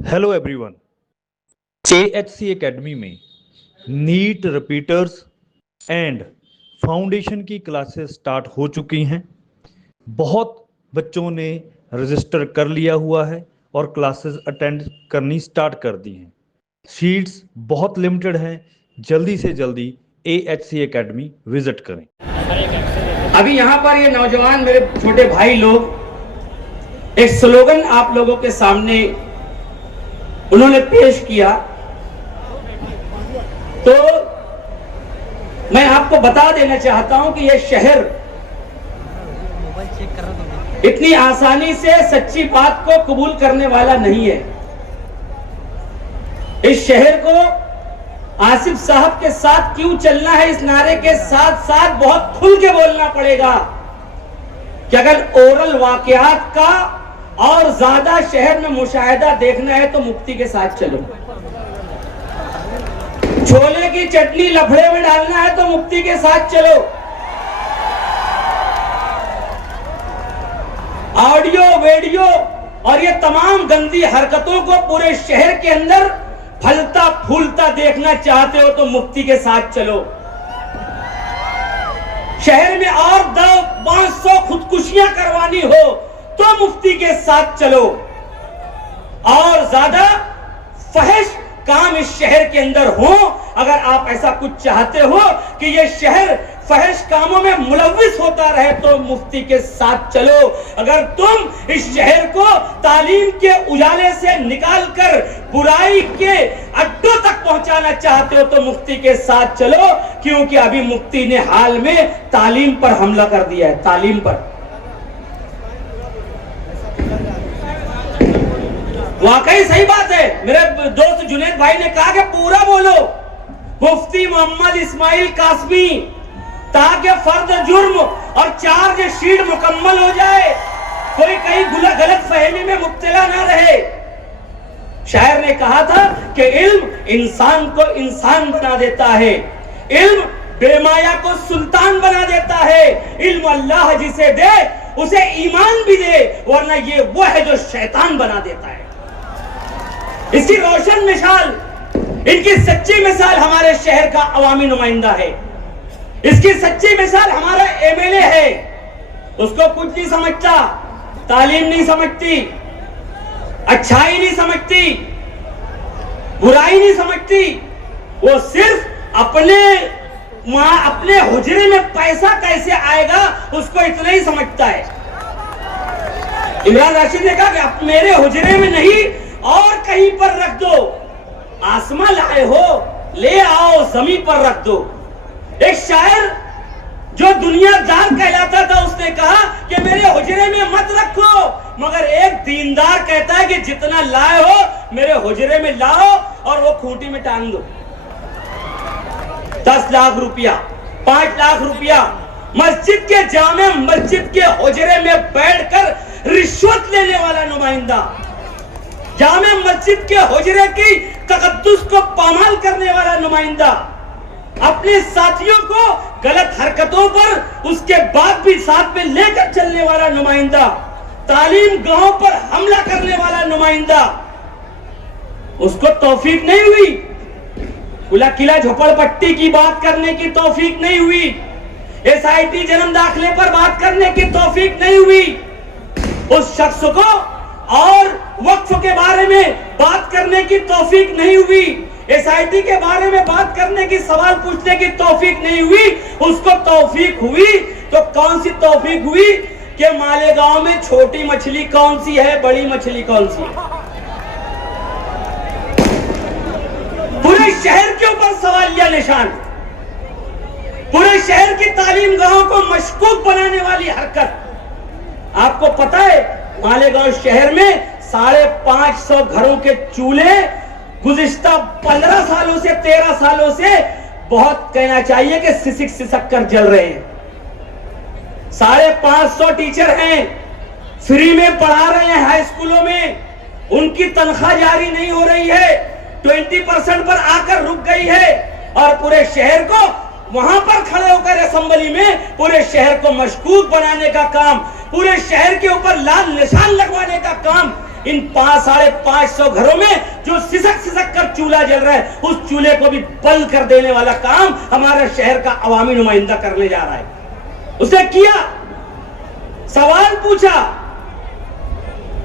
Hello everyone. AHC academy में NEET repeaters and foundation की classes start हो चुकी हैं। बहुत बच्चों ने रजिस्टर कर लिया हुआ है और क्लासेस अटेंड करनी स्टार्ट कर दी हैं। सीट्स बहुत लिमिटेड हैं, जल्दी से जल्दी AHC एकेडमी विजिट करें। अभी यहाँ पर ये नौजवान मेरे छोटे भाई लोग एक स्लोगन आप लोगों के सामने उन्होंने पेश किया, तो मैं आपको बता देना चाहता हूं कि यह शहर इतनी आसानी से सच्ची बात को कबूल करने वाला नहीं है। इस शहर को आसिफ साहब के साथ क्यों चलना है, इस नारे के साथ साथ बहुत खुल के बोलना पड़ेगा कि अगर ओरल वाकयात का और ज्यादा शहर में मुशाहिदा देखना है तो मुफ्ती के साथ चलो। छोले की चटनी लफड़े में डालना है तो मुफ्ती के साथ चलो। ऑडियो वीडियो और ये तमाम गंदी हरकतों को पूरे शहर के अंदर फलता फूलता देखना चाहते हो तो मुफ्ती के साथ चलो। शहर में और 500 खुदकुशियां करवानी हो तो मुफ्ती के साथ चलो। और ज्यादा फहश काम इस शहर के अंदर हो, अगर आप ऐसा कुछ चाहते हो कि ये शहर फहश कामों में मुलव्विस होता रहे तो मुफ्ती के साथ चलो। अगर तुम इस शहर को तालीम के उजाले से निकालकर बुराई के अड्डों तक पहुंचाना चाहते हो तो मुफ्ती के साथ चलो, क्योंकि अभी मुफ्ती ने हाल में तालीम पर हमला कर दिया है। तालीम पर वाकई सही बात है। मेरे दोस्त जुनेद भाई ने कहा कि पूरा बोलो, मुफ्ती मोहम्मद इस्माइल कासमी, ताकि फर्द जुर्म और चार्ज शीट मुकम्मल हो जाए, कोई कहीं गलत फहमी में मुब्तला ना रहे। शायर ने कहा था कि इल्म इंसान को इंसान बना देता है, इल्म बेमाया को सुल्तान बना देता है, इल्म अल्लाह जिसे दे उसे ईमान भी दे, वरना ये वो है जो शैतान बना देता है। इसकी रोशन मिसाल, इनकी सच्ची मिसाल हमारे शहर का अवामी नुमाइंदा है। इसकी सच्ची मिसाल हमारा MLA है। उसको कुछ नहीं समझता, तालीम नहीं समझती, अच्छाई नहीं समझती, बुराई नहीं समझती, वो सिर्फ अपने हुजरे में पैसा कैसे आएगा उसको इतना ही समझता है। इमरान राशिद ने कहा कि आप मेरे हुजरे में नहीं और कहीं पर रख दो, आसमां लाए हो ले आओ जमीन पर रख दो। एक शायर जो दुनियादार कहलाता था उसने कहा कि मेरे हुजरे में मत रखो, मगर एक दीनदार कहता है कि जितना लाए हो मेरे हुजरे में लाओ और वो खूंटी में टांग दो। 10 लाख रुपया, 5 लाख रुपया मस्जिद के जामे मस्जिद के हुजरे में बैठकर रिश्वत लेने वाला नुमाइंदा, जामे मस्जिद के हुजरे की तकद्दुस को पामाल करने वाला नुमाइंदा, अपने साथियों को गलत हरकतों पर उसके बाद भी साथ में लेकर चलने वाला नुमाइंदा, तालीम गांव पर हमला करने वाला नुमाइंदा, उसको तौफीक नहीं हुई खुला किला झोपड़पट्टी की बात करने की तौफीक नहीं हुई, SIT जन्म दाखिले पर बात करने की तौफीक नहीं हुई। उस शख्स को और वक्फ के बारे में बात करने की तौफीक नहीं हुई, SIT के बारे में बात करने की, सवाल पूछने की तौफीक नहीं हुई। उसको तौफीक हुई तो कौन सी तौफीक हुई कि मालेगांव में छोटी मछली कौन सी है, बड़ी मछली कौन सी है। पूरे शहर के ऊपर सवालिया निशान, पूरे शहर की तालीम गाहों को मशकूक बनाने वाली हरकत। आपको पता है मालेगांव शहर में 550 घरों के चूल्हे गुज़िश्ता 15 सालों से 13 सालों से बहुत कहना चाहिए कि सिसक कर जल रहे हैं। 550 टीचर हैं, फ्री में पढ़ा रहे हैं हाई स्कूलों में, उनकी तनख्वाह जारी नहीं हो रही है, 20% पर आकर रुक गई है। और पूरे शहर को वहां पर खड़े होकर असेंबली में पूरे शहर को मशकूक बनाने का काम, पूरे शहर के ऊपर लाल निशान लगवाने का काम इन 500-550 घरों में जो सिसक सिसक कर चूल्हा जल रहा है, उस चूल्हे को भी बंद कर देने वाला काम हमारे शहर का अवामी नुमाइंदा करने जा रहा है। उसने किया, सवाल पूछा।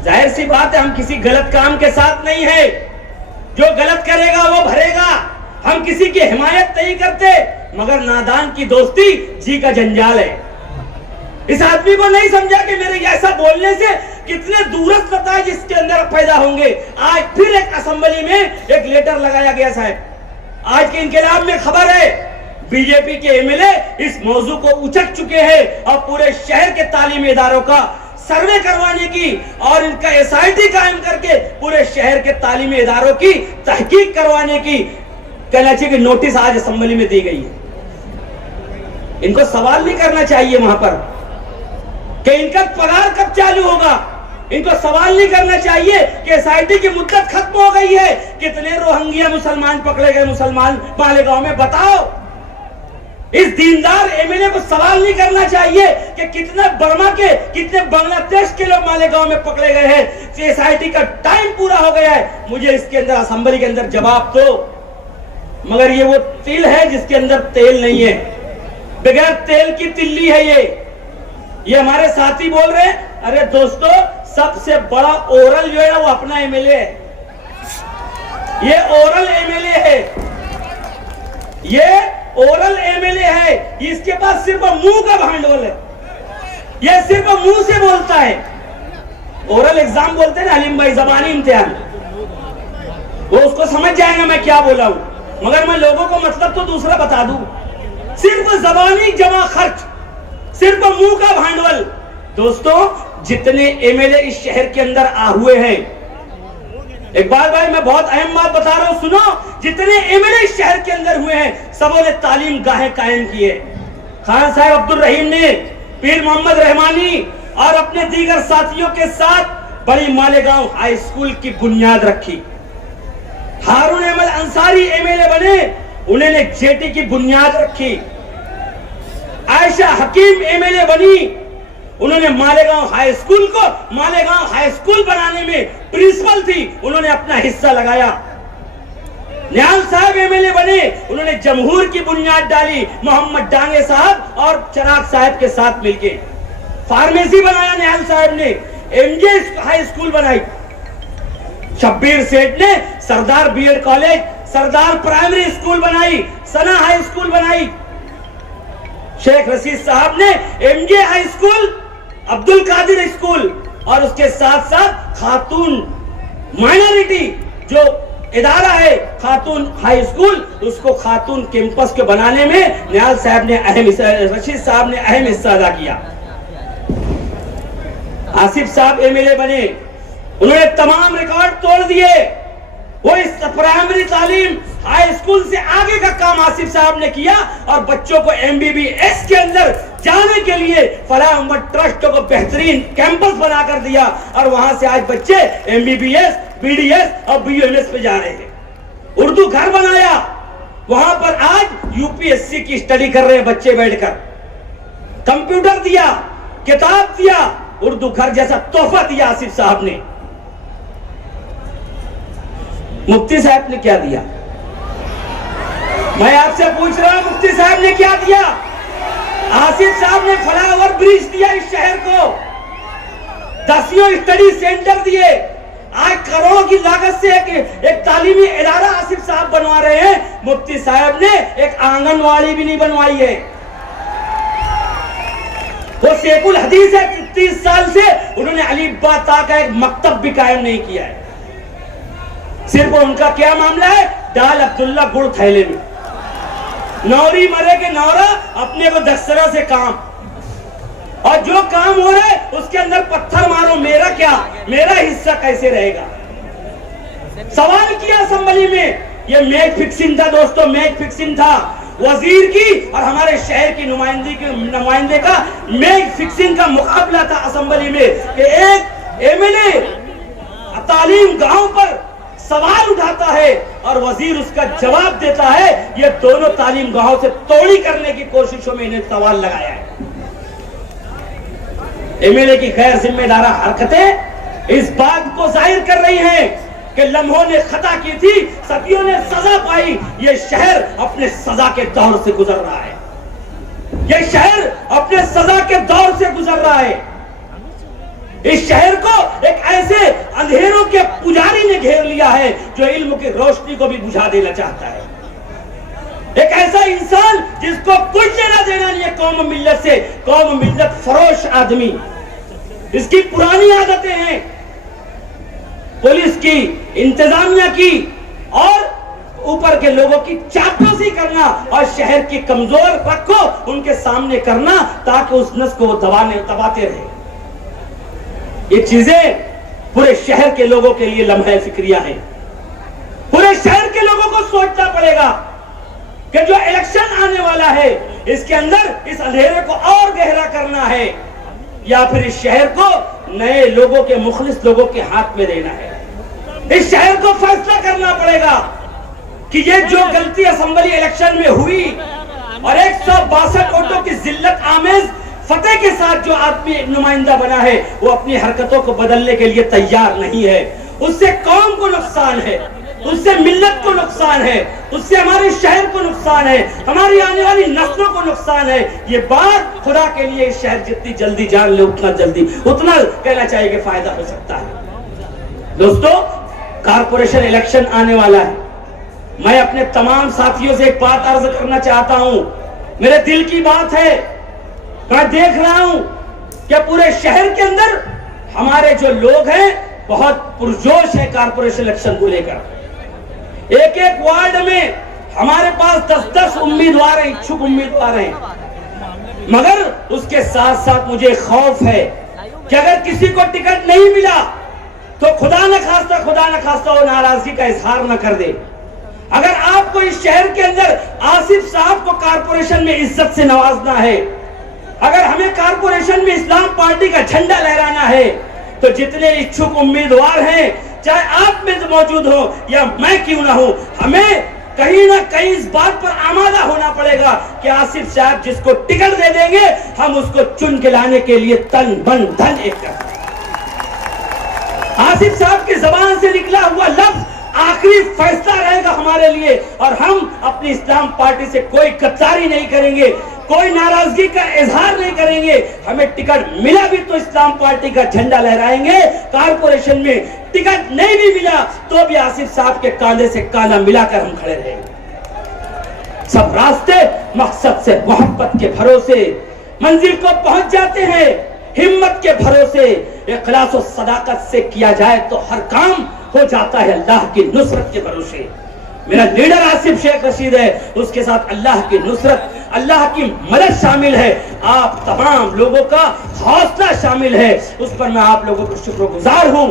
जाहिर सी बात है, हम किसी गलत काम के साथ नहीं है, जो गलत करेगा वो भरेगा। हम किसी की हिमायत नहीं करते, मगर नादान की दोस्ती जी का जंजाल है। इस आदमी को नहीं समझा कि मेरे ऐसा बोलने से कितने दूरस्थ पता जिसके अंदर पैदा होंगे। आज फिर एक असेंबली में एक लेटर लगाया गया साहब। आज के इनकलाब में खबर है बीजेपी के एमएलए इस मौजू को उचक चुके हैं और पूरे शहर के तालीमी इदारों का सर्वे करवाने की और इनका एसआईटी कायम करके पूरे शहर के तालीमी इदारों की तहकीक करवाने की कहना चाहिए कि नोटिस आज असेंबली में दी गई है। इनको सवाल नहीं करना चाहिए वहां पर कि इनका पगार कब चालू होगा। इनको सवाल नहीं करना चाहिए कि एसआईटी की मुद्दत खत्म हो गई है, कितने रोहिंग्या मुसलमान पकड़े गए मुसलमान मालेगांव में, बताओ। इस दीनदार एमएलए को सवाल नहीं करना चाहिए कि कितने बर्मा के, कितने बांग्लादेश के लोग मालेगांव में पकड़े गए हैं। एसआईटी का टाइम पूरा हो गया है, मुझे इसके अंदर असेंबली के अंदर जवाब दो। मगर ये वो तिल है जिसके अंदर तेल नहीं है, बगैर तेल की तिल्ली है ये हमारे साथी बोल रहे हैं। अरे दोस्तों, सबसे बड़ा ओरल जो है वो अपना एमएलए है। ये ओरल एमएलए है, ये ओरल एमएलए है। इसके पास सिर्फ मुंह का भांडवल है, ये सिर्फ मुंह से बोलता है। ओरल एग्जाम बोलते हैं ना अलीम भाई, जबानी इम्तिहान, वो उसको समझ जाएगा मैं क्या बोला हूं, मगर मैं लोगों को मतलब तो दूसरा बता दूं। सिर्फ जबानी जमा खर्च, सिर्फ मुंह का भांडवल। दोस्तों, जितने एमएलए इस शहर के अंदर आ हुए हैं, एक बार भाई मैं बहुत अहम बात बता रहा हूं, सुनो। जितने एमएलए इस शहर के अंदर हुए हैं, सबों ने तालीम गाहें कायम की है। खान साहब अब्दुल रहीम ने पीर मोहम्मद रहमानी और अपने दीगर साथियों के साथ बड़ी मालेगांव हाई स्कूल की बुनियाद रखी। हारून अहमद अंसारी एमएलए बने, उन्होंने जेटी की बुनियाद रखी। आयशा हकीम एमएलए बनी, उन्होंने मालेगांव हाई स्कूल को मालेगांव हाई स्कूल बनाने में प्रिंसिपल थी, उन्होंने अपना हिस्सा लगाया। निहाल साहब एमएलए बने, उन्होंने जमहूर की बुनियाद डाली मोहम्मद डांगे साहब और चिराग साहब के साथ मिलके। फार्मेसी बनाया निहाल साहब ने, एमजे हाई स्कूल बनाई। शब्बीर सेठ ने Sardar B Ed college, Sardar primary school बनाई, सना हाई स्कूल बनाई। शेख रशीद साहब ने MJ high school, Abdul Qadir school और उसके साथ साथ खातून माइनॉरिटी जो इदारा है खातून हाई स्कूल, उसको खातून कैंपस के बनाने में निहाल साहब ने रशीद साहब ने अहम हिस्सा अदा किया। आसिफ साहब एमएलए बने, उन्होंने तमाम रिकॉर्ड तोड़ दिए। वो इस प्राइमरी तालीम हाई स्कूल से आगे का काम आसिफ साहब ने किया और बच्चों को एमबीबीएस के अंदर जाने के लिए फलाह उम्मत ट्रस्ट को बेहतरीन कैंपस बनाकर दिया और वहां से आज बच्चे एमबीबीएस, बीडीएस और बीयूएमएस पे जा रहे हैं। उर्दू घर बनाया, वहां पर आज यूपीएससी की स्टडी कर रहे हैं बच्चे बैठकर। कंप्यूटर दिया, किताब दिया, उर्दू घर जैसा तोहफा दिया आसिफ साहब ने। मुफ्ती साहब ने क्या दिया? मैं आपसे पूछ रहा हूं, मुफ्ती साहब ने क्या दिया? आसिफ साहब ने फ्लाईओवर ब्रिज दिया इस शहर को, 10 स्टडी सेंटर दिए। आज करोड़ों की लागत से एक तालीमी इदारा आसिफ साहब बनवा रहे हैं। मुफ्ती साहब ने एक आंगनवाड़ी भी नहीं बनवाई है। वो शेखुल हदीस है, 30 साल से उन्होंने अलीबा ता का एक मकतब भी कायम नहीं किया है। सिर्फ उनका क्या मामला है? डाल अब्दुल्ला गुड़ थैले में, नौरी मरे के नौरा, अपने को दस्तरा से काम, और जो काम हो रहा है उसके अंदर पत्थर मारो, मेरा क्या, मेरा हिस्सा कैसे रहेगा? सवाल किया असेंबली में। ये मैच फिक्सिंग था दोस्तों, मैच फिक्सिंग था वजीर की और हमारे शहर की नुमाइंदे का मैच फिक्सिंग का मुकाबला था असेंबली में कि एक एमएलए तालीम गांव पर सवाल उठाता है और वजीर उसका जवाब देता है। ये दोनों तालीम गांव से तोड़ी करने की कोशिशों में इन्हें सवाल लगाया है। एमएलए की गैर जिम्मेदार हरकतें इस बात को जाहिर कर रही हैं कि लम्हों ने खता की थी, सदियों ने सजा पाई। ये शहर अपने सजा के दौर से गुजर रहा है, ये शहर अपने सजा के दौर से गुजर रहा है। इस शहर को एक ऐसे अंधेरों के पुजारी ने घेर लिया है जो इल्म की रोशनी को भी बुझा देना चाहता है। एक ऐसा इंसान जिसको कुछ लेना देना नहीं है कौम मिल्लत से, कौम मिल्लत फरोश आदमी। इसकी पुरानी आदतें हैं पुलिस की, इंतजामिया की और ऊपर के लोगों की चापलूसी करना और शहर की कमजोर वर्ग को उनके सामने करना ताकि उस नस को वो दबाते रहे। ये चीजें पूरे शहर के लोगों के लिए लम्हे फिक्रिया है। पूरे शहर के लोगों को सोचना पड़ेगा कि जो इलेक्शन आने वाला है इसके अंदर इस अंधेरे को और गहरा करना है या फिर इस शहर को नए लोगों के, मुखलिस लोगों के हाथ में देना है। इस शहर को फैसला करना पड़ेगा कि ये जो गलती असेंबली इलेक्शन में हुई और 162 वोटों की जिल्लत आमेज फतेह के साथ जो आदमी नुमाइंदा बना है वो अपनी हरकतों को बदलने के लिए तैयार नहीं है। उससे कौम को नुकसान है, उससे मिल्लत को नुकसान है, उससे हमारे शहर को नुकसान है, हमारी आने वाली नस्लों को नुकसान है। ये बात खुदा के लिए इस शहर जितनी जल्दी जान ले उतना कहना चाहिए कि फायदा हो सकता है। दोस्तों, कारपोरेशन इलेक्शन आने वाला है। मैं अपने तमाम साथियों से एक बात अर्ज करना चाहता हूं, मेरे दिल की बात है। मैं देख रहा हूं कि पूरे शहर के अंदर हमारे जो लोग हैं बहुत पुरजोश है कारपोरेशन इलेक्शन को लेकर। एक एक वार्ड में हमारे पास 10-10 उम्मीदवार हैं, इच्छुक उम्मीदवार हैं। मगर उसके साथ साथ मुझे खौफ है कि अगर किसी को टिकट नहीं मिला तो खुदा न खास्ता वो नाराजगी का इजहार न कर दे। अगर आपको इस शहर के अंदर आसिफ साहब को कारपोरेशन में इज्जत से नवाजना है, अगर हमें कारपोरेशन में इस्लाम पार्टी का झंडा लहराना है, तो जितने इच्छुक उम्मीदवार हैं, चाहे आप में तो मौजूद हो या मैं क्यों ना हो, हमें कहीं ना कहीं इस बात पर आमादा होना पड़ेगा कि आसिफ साहब जिसको टिकट दे देंगे हम उसको चुन के लाने के लिए तन मन धन एक करते हैं। आसिफ साहब की जबान से निकला हुआ लफ्ज आखिरी फैसला रहेगा हमारे लिए और हम अपनी इस्लाम पार्टी से कोई गद्दारी नहीं करेंगे, कोई नाराजगी का इजहार नहीं करेंगे। हमें टिकट मिला भी तो इस्लाम पार्टी का झंडा लहराएंगे। कारपोरेशन में टिकट नहीं भी मिला तो भी आसिफ साहब के कांधे से कांधा मिलाकर हम खड़े रहेंगे। सब रास्ते मकसद से, मोहब्बत के भरोसे मंजिल को पहुंच जाते हैं। हिम्मत के भरोसे, इखलास और सदाकत से किया जाए तो हर काम हो जाता है अल्लाह की नुसरत के भरोसे। मेरा लीडर आसिफ शेख रशीद है, उसके साथ अल्लाह की नुसरत, अल्लाह की मदद शामिल है, आप तमाम लोगों का हौसला शामिल है। उस पर मैं आप लोगों को शुक्रगुजार हूं।